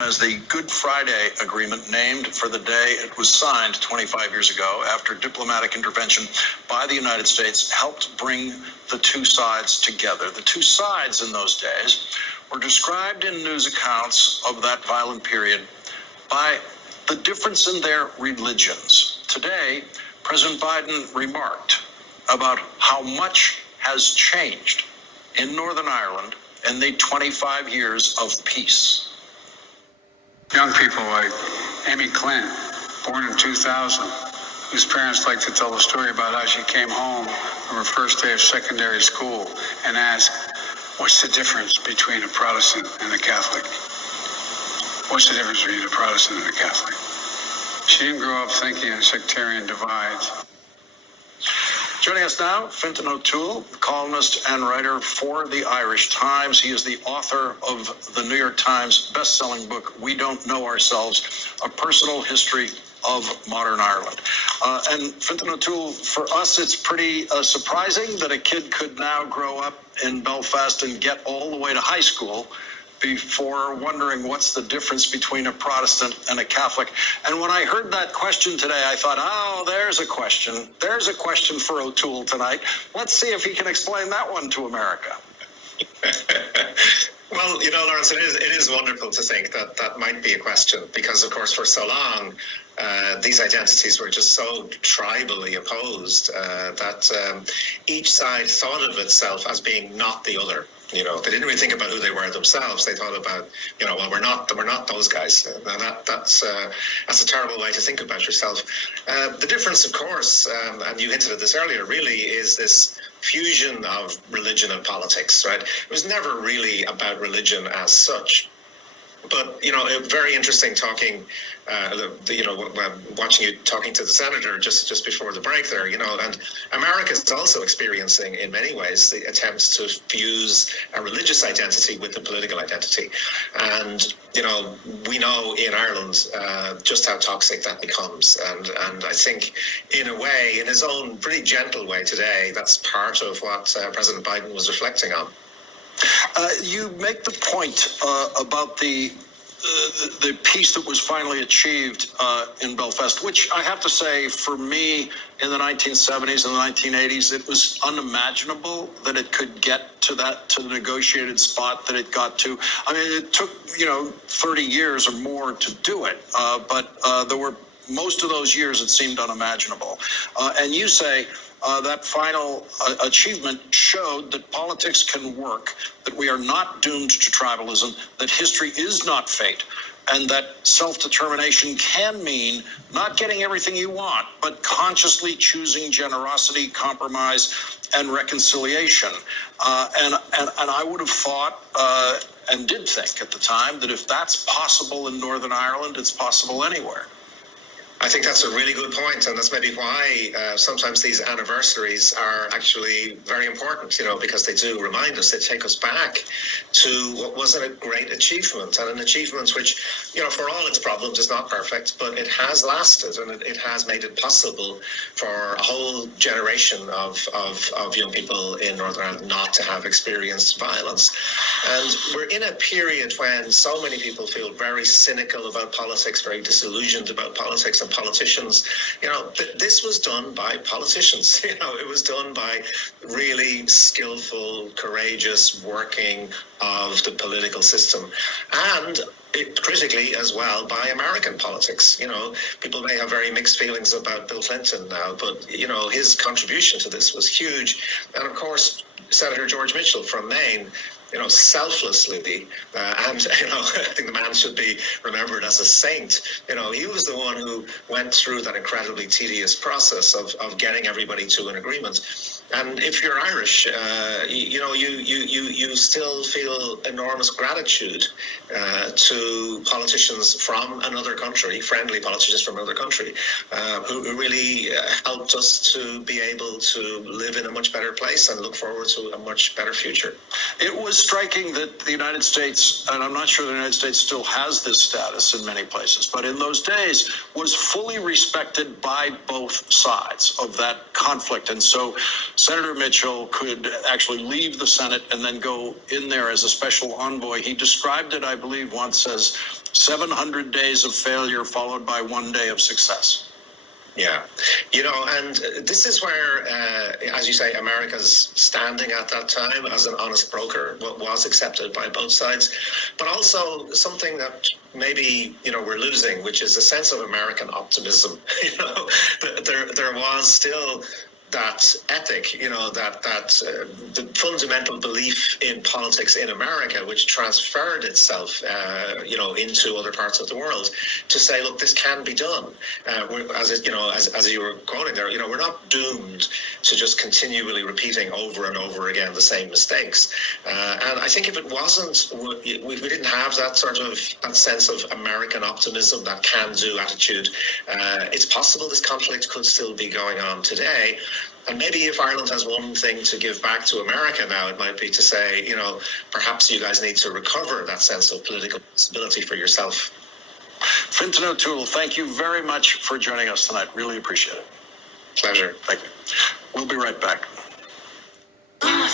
as the Good Friday Agreement, named for the day it was signed 25 years ago after diplomatic intervention by the United States helped bring the two sides together. The two sides in those days were described in news accounts of that violent period by the difference in their religions. Today, President Biden remarked about how much has changed in Northern Ireland in the 25 years of peace. Young people like Amy Clinton, born in 2000, whose parents like to tell the story about how she came home from her first day of secondary school and asked, what's the difference between a Protestant and a Catholic? What's the difference between a Protestant and a Catholic? She didn't grow up thinking in sectarian divides. Joining us now, Fintan O'Toole, columnist and writer for the Irish Times. He is the author of the New York Times best-selling book, We Don't Know Ourselves, A Personal History of Modern Ireland. And Fintan O'Toole, for us, it's pretty surprising that a kid could now grow up in Belfast and get all the way to high school before wondering what's the difference between a Protestant and a Catholic. And when I heard that question today, I thought, oh, there's a question. There's a question for O'Toole tonight. Let's see if he can explain that one to America. Well, you know, Lawrence, it is wonderful to think that that might be a question because, of course, for so long, these identities were just so tribally opposed that each side thought of itself as being not the other. You know, they didn't really think about who they were themselves. They thought about, you know, well, we're not those guys. That's a terrible way to think about yourself. The difference, of course, and you hinted at this earlier, really is this fusion of religion and politics, right? It was never really about religion as such. But, you know, very interesting talking, you know, watching you talking to the senator just before the break there, you know, and America is also experiencing in many ways the attempts to fuse a religious identity with the political identity. And, you know, we know in Ireland just how toxic that becomes. And I think in a way, in his own pretty gentle way today, that's part of what President Biden was reflecting on. You make the point about the peace that was finally achieved in Belfast, which I have to say, for me, in the 1970s and the 1980s, it was unimaginable that it could get to the negotiated spot that it got to. I mean, it took, you know, 30 years or more to do it, but there were most of those years it seemed unimaginable. And you say, that final achievement showed that politics can work, that we are not doomed to tribalism, that history is not fate, and that self-determination can mean not getting everything you want, but consciously choosing generosity, compromise, and reconciliation. And I would have thought, and did think at the time, that if that's possible in Northern Ireland, it's possible anywhere. I think that's a really good point, and that's maybe why sometimes these anniversaries are actually very important, you know, because they do remind us, they take us back to what was a great achievement, and an achievement which, you know, for all its problems is not perfect, but it has lasted, and it has made it possible for a whole generation of young people in Northern Ireland not to have experienced violence. And we're in a period when so many people feel very cynical about politics, very disillusioned about politics and politicians. You know, this was done by politicians. You know, it was done by really skillful, courageous working of the political system, and critically as well by American politics. You know, people may have very mixed feelings about Bill Clinton now, but, you know, his contribution to this was huge. And of course, Senator George Mitchell from Maine, you know, selflessly, and, you know, I think the man should be remembered as a saint. You know, he was the one who went through that incredibly tedious process of getting everybody to an agreement. And if you're Irish, you know, you still feel enormous gratitude to politicians from another country, friendly politicians from another country, who really helped us to be able to live in a much better place and look forward to a much better future. It was striking that the United States, and I'm not sure the United States still has this status in many places, but in those days was fully respected by both sides of that conflict. And so Senator Mitchell could actually leave the Senate and then go in there as a special envoy. He described it, I believe, once as 700 days of failure followed by 1 day of success. Yeah, and this is where, as you say, America's standing at that time as an honest broker was accepted by both sides, but also something that maybe, we're losing, which is a sense of American optimism. There was still that ethic, the fundamental belief in politics in America, which transferred itself, into other parts of the world, to say, look, this can be done. As you were quoting there, we're not doomed to just continually repeating over and over again the same mistakes. And I think if it wasn't, we didn't have that that sense of American optimism, that can-do attitude. It's possible this conflict could still be going on today. And maybe if Ireland has one thing to give back to America now, it might be to say, perhaps you guys need to recover that sense of political responsibility for yourself. Fintan O'Toole, thank you very much for joining us tonight. Really appreciate it. Pleasure. Thank you. We'll be right back.